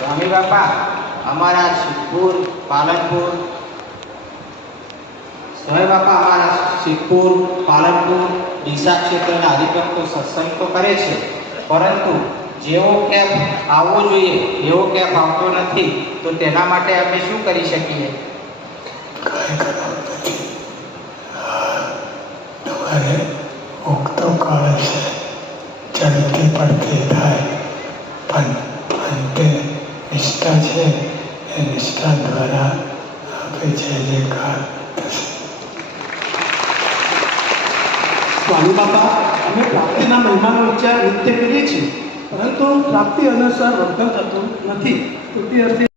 સ્વામી બાપા, અમારા સિદ્ધપુર પાલનપુર સ્વામી બાપા, અમારા સિદ્ધપુર પાલનપુર ડીસા ક્ષેત્રના હરિભક્તો સત્સંગ તો કરે છે, પરંતુ જેવો કેફ આવવો જોઈએ એવો કેફ આવતો નથી. તો તેના માટે અમે શું કરી શકીએ? તમારે ઉગતો કાળ છે, ચડતી પડતી થાય, પણ અંતે નિષ્ઠા છે એ નિષ્ઠા દ્વારા આપે છે જે કાળ થશે. સ્વામી બાપા, અમે પ્રાપ્તિના મહિમાનો વિચાર નિત્ય કરીએ છીએ, પરંતુ પ્રાપ્તિ અનુસાર વર્તન થતું નથી. તો તે અર્થે